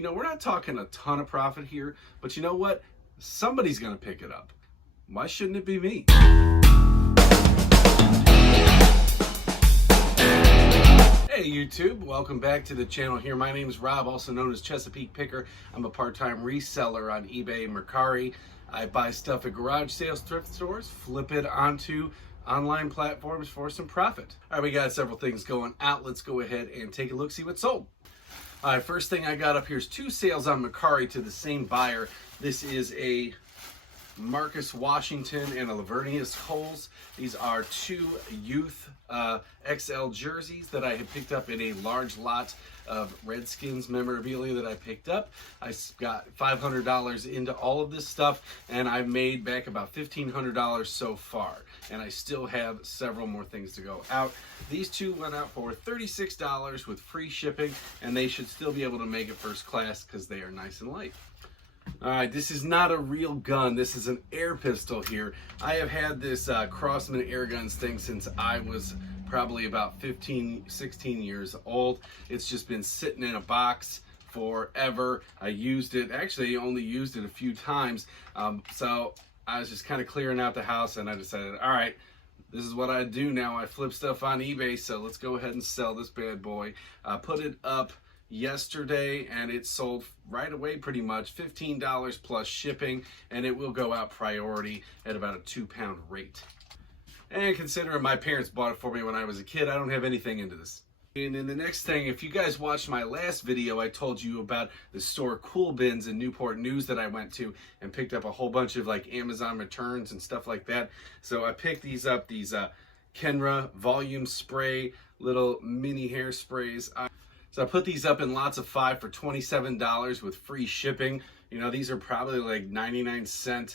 You know, we're not talking a ton of profit here, but you know what? Somebody's going to pick it up. Why shouldn't it be me? Hey YouTube, welcome back to the channel here. My name is Rob, also known as Chesapeake Picker. I'm a part-time reseller on eBay and Mercari. I buy stuff at garage sales, thrift stores, flip it onto online platforms for some profit. All right, we got several things going out. Let's go ahead and take a look, see what's sold. All right, first thing I got up here is two sales on Mercari to the same buyer. This is a Marcus Washington and a Lavernius Coles. These are two youth XL jerseys that I had picked up in a large lot of Redskins memorabilia that I picked up. I got $500 into all of this stuff, and I've made back about $1,500 so far, and I still have several more things to go out. These two went out for $36 with free shipping, and they should still be able to make it first class because they are nice and light. All right, this is not a real gun. This is an air pistol here. I have had this Crossman air guns thing since I was probably about 15, 16 years old. It's just been sitting in a box forever. I used it, actually only used it a few times. So I was just kind of clearing out the house, and I decided, all right, this is what I do now. I flip stuff on eBay, so let's go ahead and sell this bad boy. I put it up yesterday and it sold right away, pretty much $15 plus shipping, and it will go out priority at about a £2 rate. And considering my parents bought it for me when I was a kid, I don't have anything into this. And then the next thing, if you guys watched my last video, I told you about the store Cool Bins in Newport News that I went to and picked up a whole bunch of like Amazon returns and stuff like that. So I picked these up, these Kenra volume spray, little mini hairsprays. So I put these up in lots of 5 for $27 with free shipping. You know, these are probably like 99-cent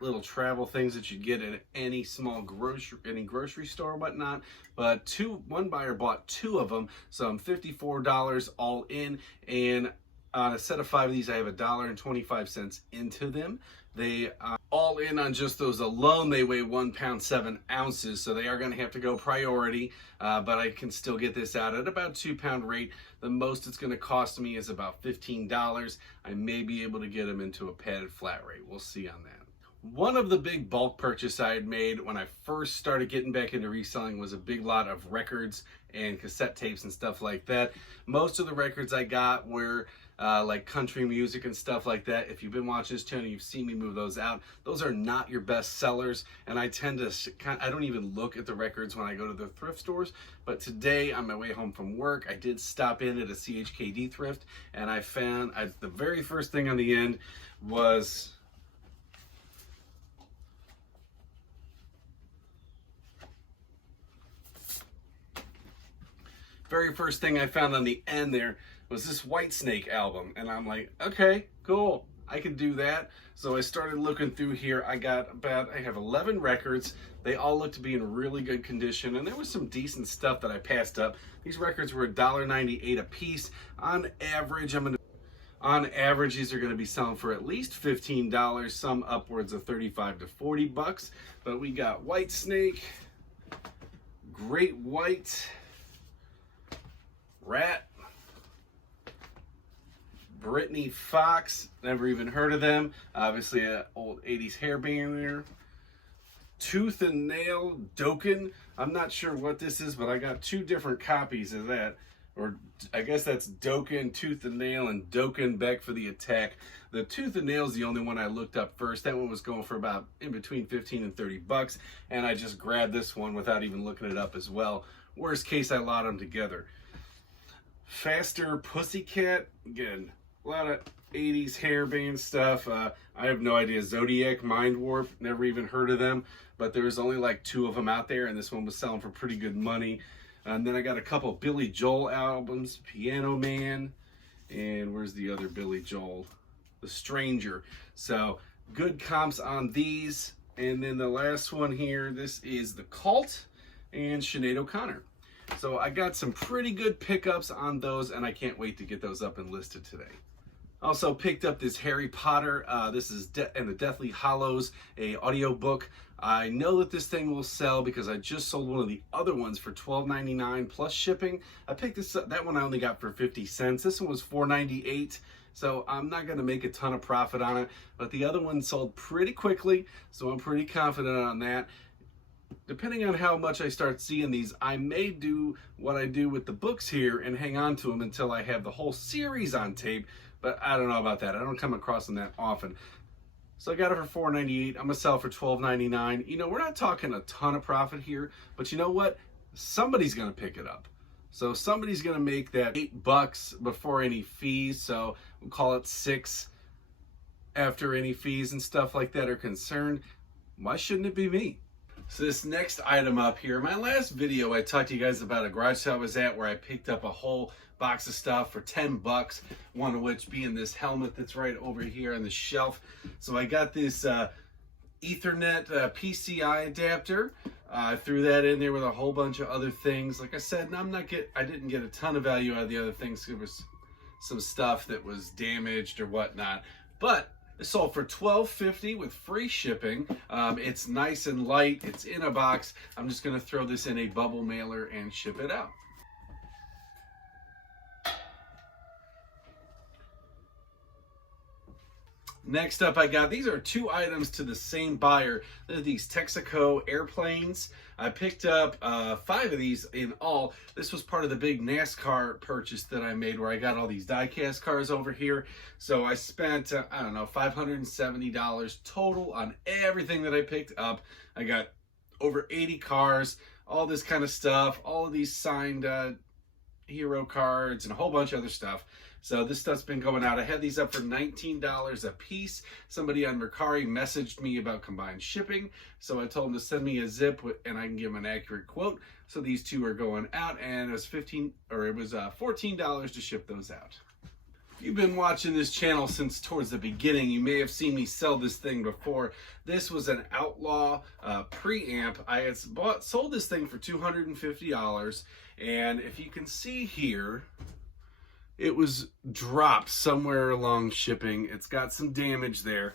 little travel things that you get at any small grocery store or whatnot. But one buyer bought 2 of them, so I'm $54 all in. And on a set of 5 of these, I have $1.25 into them. They are all in on just those alone. They weigh 1 pound 7 ounces, so they are going to have to go priority, but I can still get this out at about £2 rate. The most it's going to cost me is about $15. I may be able to get them into a padded flat rate. We'll see on that. One of the big bulk purchases I had made when I first started getting back into reselling was a big lot of records and cassette tapes and stuff like that. Most of the records I got were like country music and stuff like that. If you've been watching this channel, you've seen me move those out. Those are not your best sellers, and I tend to I don't even look at the records when I go to the thrift stores. But today, on my way home from work, I did stop in at a CHKD thrift, and I found the very first thing on the end was was this Whitesnake album, and I'm like, okay, cool, I can do that. So I started looking through here. I have 11 records. They all look to be in really good condition, and there was some decent stuff that I passed up. These records were $1.98 a piece. On average, these are going to be selling for at least $15, some upwards of $35 to $40. But we got Whitesnake, Great White, Rat, Brittany Fox, never even heard of them. Obviously an old 80s hair band there. Tooth and Nail, Dokken. I'm not sure what this is, but I got 2 different copies of that. Or I guess that's Dokken, Tooth and Nail, and Dokken Back for the Attack. The Tooth and Nail is the only one I looked up first. That one was going for about in between $15 and $30, and I just grabbed this one without even looking it up as well. Worst case, I lot them together. Faster Pussycat, again, a lot of 80s hairband stuff. I have no idea. Zodiac, Mind Warp, never even heard of them, but there's only like 2 of them out there, and this one was selling for pretty good money. And then I got a couple Billy Joel albums, Piano Man, and where's the other Billy Joel? The Stranger. So good comps on these. And then the last one here, this is The Cult and Sinead O'Connor. So I got some pretty good pickups on those, and I can't wait to get those up and listed today. Also picked up this Harry Potter. This is and the Deathly Hallows, a audiobook. I know that this thing will sell because I just sold one of the other ones for $12.99 plus shipping. I picked this up, that one I only got for 50 cents. This one was $4.98. So I'm not going to make a ton of profit on it, but the other one sold pretty quickly, so I'm pretty confident on that. Depending on how much I start seeing these, I may do what I do with the books here and hang on to them until I have the whole series on tape, but I don't know about that. I don't come across them that often. So I got it for $4.98. I'm gonna sell for $12.99. You know, we're not talking a ton of profit here, but you know what? Somebody's gonna pick it up. So somebody's gonna make that $8 before any fees. So we'll call it $6 after any fees and stuff like that are concerned. Why shouldn't it be me? So this next item up here, my last video I talked to you guys about a garage sale I was at where I picked up a whole box of stuff for $10, one of which being this helmet that's right over here on the shelf. So I got this Ethernet PCI adapter. I threw that in there with a whole bunch of other things. Like I said, I didn't get a ton of value out of the other things. There was some stuff that was damaged or whatnot, but it sold for $12.50 with free shipping. It's nice and light. It's in a box. I'm just going to throw this in a bubble mailer and ship it out. Next up, I got, these are 2 items to the same buyer. They're these Texaco airplanes. I picked up 5 of these in all. This was part of the big NASCAR purchase that I made where I got all these die-cast cars over here. So I spent, I don't know, $570 total on everything that I picked up. I got over 80 cars, all this kind of stuff, all of these signed hero cards and a whole bunch of other stuff. So this stuff's been going out. I had these up for $19 a piece. Somebody on Mercari messaged me about combined shipping. So I told them to send me a zip and I can give them an accurate quote. So these 2 are going out, and it was $14 to ship those out. If you've been watching this channel since towards the beginning, you may have seen me sell this thing before. This was an Outlaw preamp. I had sold this thing for $250, and if you can see here, it was dropped somewhere along shipping. It's got some damage there.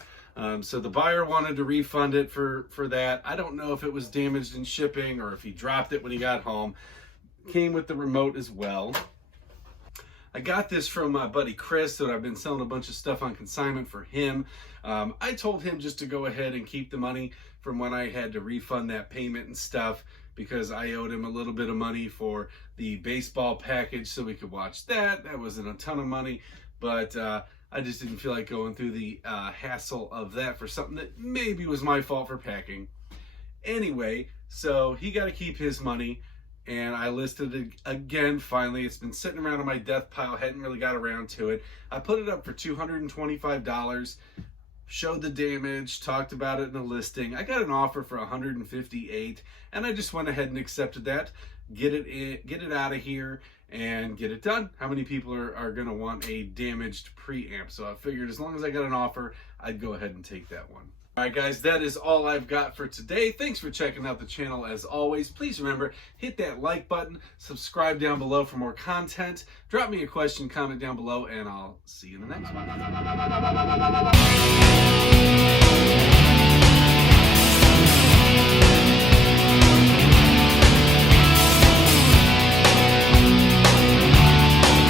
So the buyer wanted to refund it for that. I don't know if it was damaged in shipping or if he dropped it when he got home. Came with the remote as well. I got this from my buddy Chris, that I've been selling a bunch of stuff on consignment for him. I told him just to go ahead and keep the money from when I had to refund that payment and stuff, because I owed him a little bit of money for the baseball package so we could watch that. That wasn't a ton of money, but I just didn't feel like going through the hassle of that for something that maybe was my fault for packing. Anyway, so he got to keep his money, and I listed it again finally. It's been sitting around on my death pile, hadn't really got around to it. I put it up for $225. Showed the damage, talked about it in the listing. I got an offer for $158, and I just went ahead and accepted that. Get it out of here and get it done. How many people are going to want a damaged preamp? So I figured as long as I got an offer, I'd go ahead and take that one. All right, guys, that is all I've got for today. Thanks for checking out the channel as always. Please remember, hit that like button, subscribe down below for more content. Drop me a question, comment down below, and I'll see you in the next one.